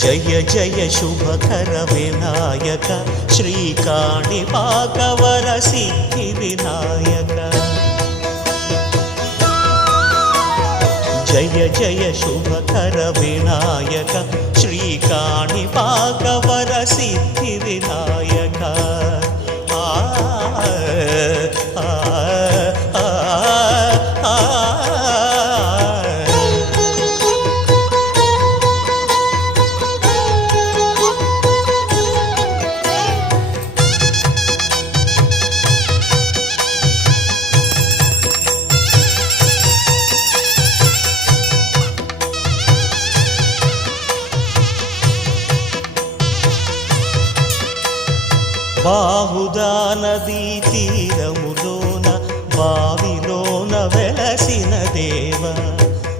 జయ జయ శుభకర వినాయక శ్రీకాణిపాకవర సిద్ధి వినాయక జయ జయ శుభకర వినాయక శ్రీకాణిపాకవర సిద్ధి వినాయక బాహుదా నదీ తీరములోన బావిలోన వెలసిన దేవ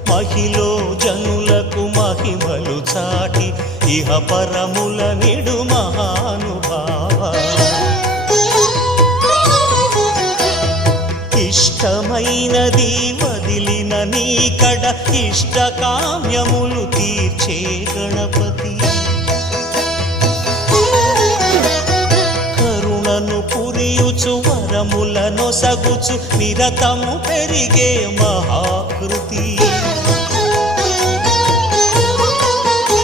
మహిలో జనులకు మహిమలు చాటి ఇహ పరముల నిడు మహానుభావ ఇష్టమైనది వదిలిన నీకడ ఇష్ట కామ్యములు తీర్చే గణపతి పురియుచు వరములను సగుచు నిరతము పెరిగే మహాకృతి